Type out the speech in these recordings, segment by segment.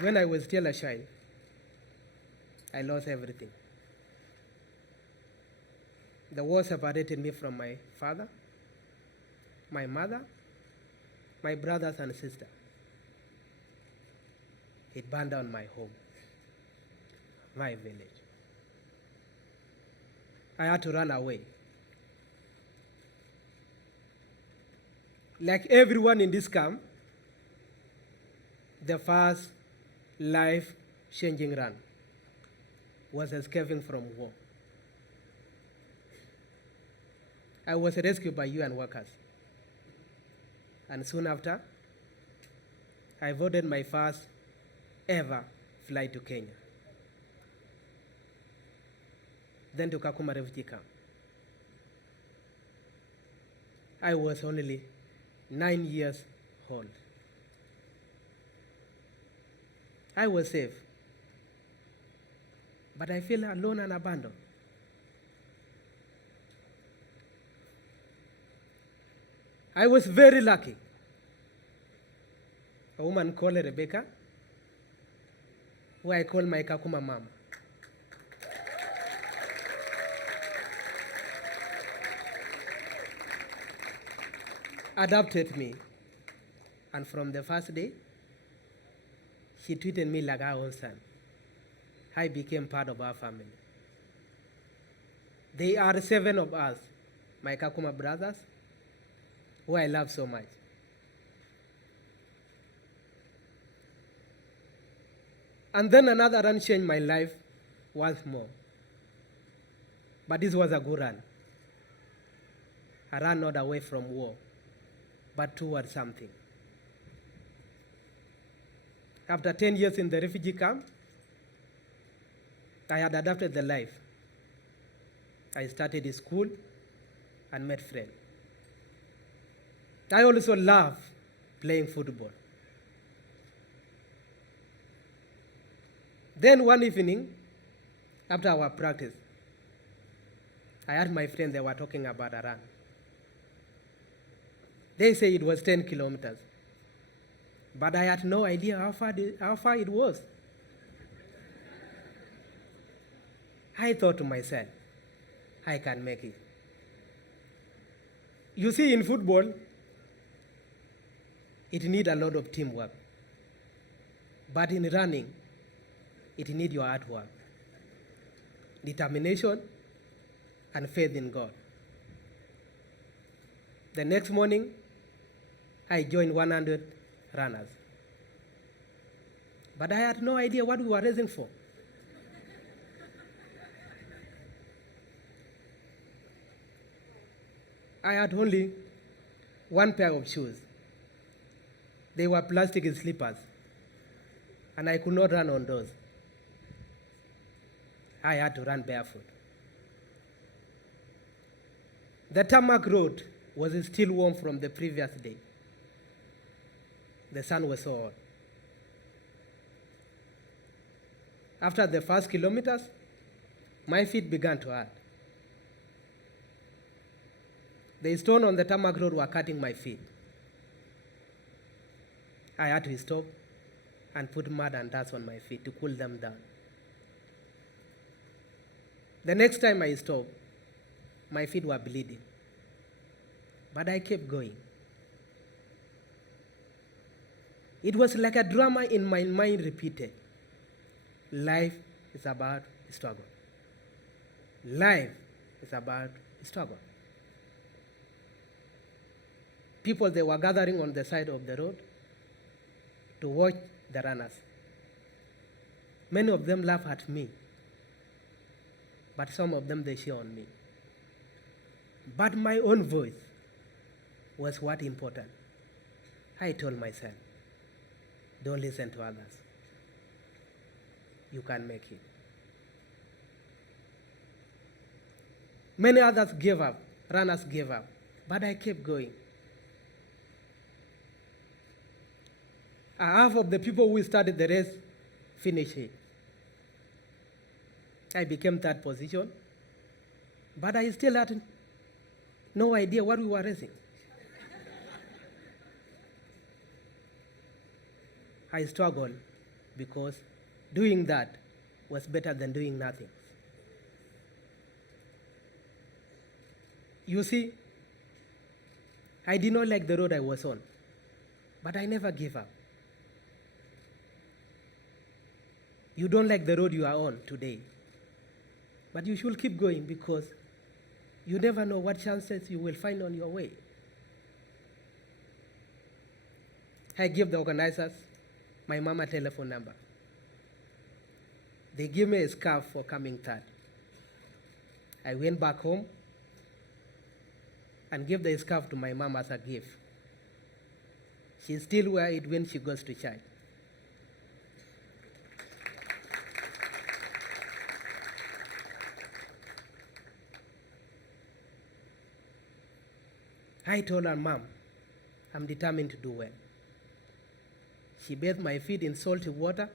When I was still a child, I lost everything. The war separated me from my father, my mother, my brothers and sister. It burned down my home, my village. I had to run away. Like everyone in this camp, the first life-changing run was escaping from war. I was rescued by UN workers. And soon after, I boarded my first ever flight to Kenya. Then to Kakuma refugee camp. I was only 9 years old. I was safe, but I feel alone and abandoned. I was very lucky. A woman called Rebecca, who I call my Kakuma mom. Adopted me, and from the first day, she treated me like her own son. I became part of our family. They are 7 of us, my Kakuma brothers, who I love so much. And then another run changed my life once more. But this was a good run. I ran not away from war, but towards something. After 10 years in the refugee camp, I had adapted the life. I started school and met friends. I also love playing football. Then one evening, after our practice, I asked my friends, they were talking about a run. They say it was 10 kilometers. But I had no idea how far it was. I thought to myself, I can make it. You see, in football, it needs a lot of teamwork. But in running, it needs your hard work, determination, and faith in God. The next morning, I joined 100 runners. But I had no idea what we were racing for. I had only one pair of shoes. They were plastic slippers, and I could not run on those. I had to run barefoot. The tarmac road was still warm from the previous day. The sun was so hot. After the first kilometers, my feet began to hurt. The stone on the tarmac road were cutting my feet. I had to stop and put mud and dust on my feet to cool them down. The next time I stopped, my feet were bleeding. But I kept going. It was like a drama in my mind repeated. Life is about struggle. Life is about struggle. People, they were gathering on the side of the road to watch the runners. Many of them laughed at me, but some of them, they cheered on me. But my own voice was what important. I told myself, don't listen to others. You can make it. Many others gave up, runners gave up, but I kept going. Half of the people who started the race finished it. I became third position, but I still had no idea what we were racing. I struggled because doing that was better than doing nothing. You see, I did not like the road I was on, but I never gave up. You don't like the road you are on today, but you should keep going because you never know what chances you will find on your way. I give the organizers my mama telephone number. They give me a scarf for coming third. I went back home and gave the scarf to my mom as a gift. She still wears it when she goes to church. I told her, Mom, I'm determined to do well. She bathed my feet in salty water.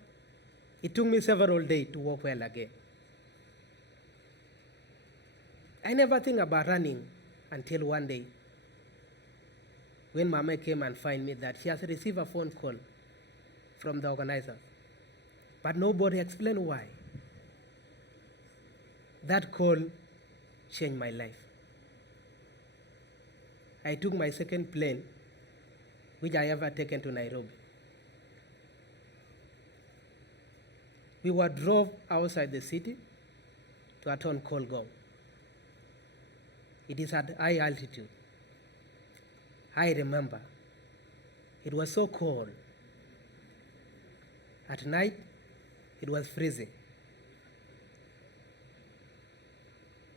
It took me several days to walk well again. I never think about running until one day when Mama came and found me that she has received a phone call from the organizers, but nobody explained why. That call changed my life. I took my second plane, which I ever taken to Nairobi. We were drove outside the city to a town called Gong. It is at high altitude. I remember it was so cold. At night, it was freezing.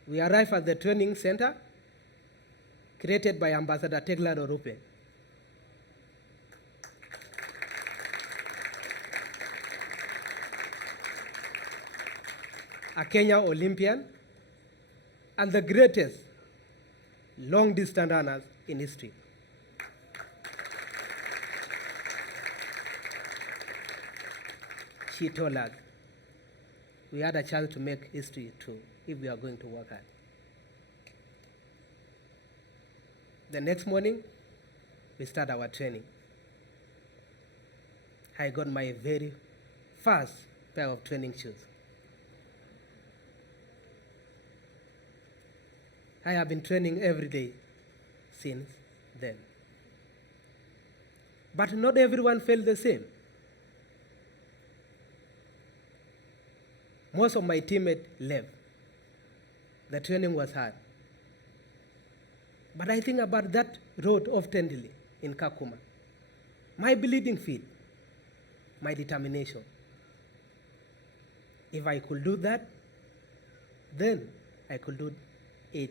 We arrived at the training center created by Ambassador Tegla Orupe. A Kenya Olympian and the greatest long-distance runners in history. She told us we had a chance to make history too if we are going to work hard. The next morning, we start our training. I got my very first pair of training shoes. I have been training every day since then. But not everyone felt the same. Most of my teammates left. The training was hard. But I think about that road often in Kakuma. My bleeding feet, my determination. If I could do that, then I could do it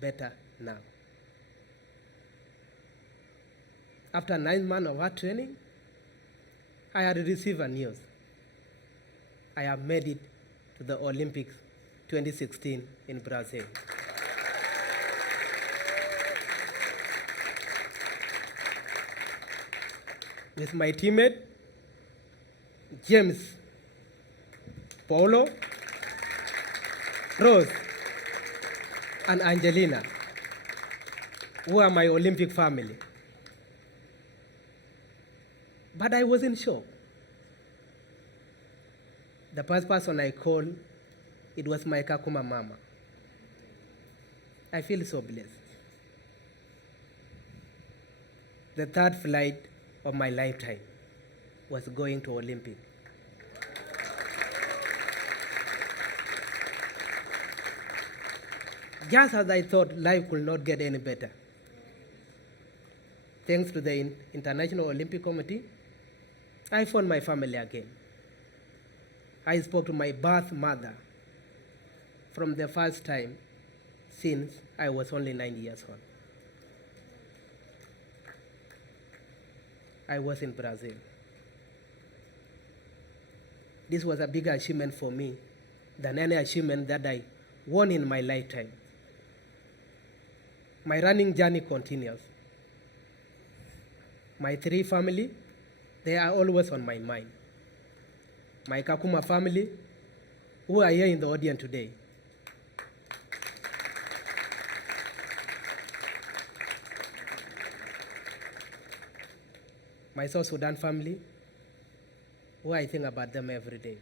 better now. After 9 months of hard training, I had received a news. I have made it to the Olympics 2016 in Brazil. With my teammate, James, Paulo, Rose, and Angelina, who are my Olympic family. But I was in shock. The first person I called, it was my Kakuma mama. I feel so blessed. The third flight of my lifetime was going to Olympic. Just as I thought life could not get any better, thanks to the International Olympic Committee, I found my family again. I spoke to my birth mother from the first time since I was only 9 years old. I was in Brazil. This was a bigger achievement for me than any achievement that I won in my lifetime. My running journey continues. My three family, they are always on my mind. My Kakuma family, who are here in the audience today. My South Sudan family, who I think about them every day.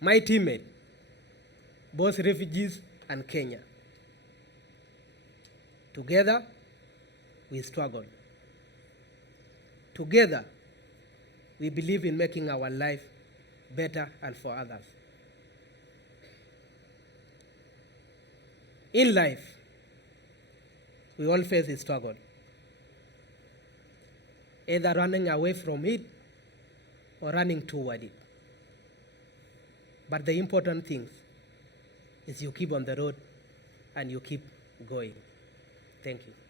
My teammate, both refugees and Kenya. Together, we struggle. Together, we believe in making our life better and for others. In life, we all face a struggle, either running away from it or running toward it. But the important thing is you keep on the road and you keep going. Thank you.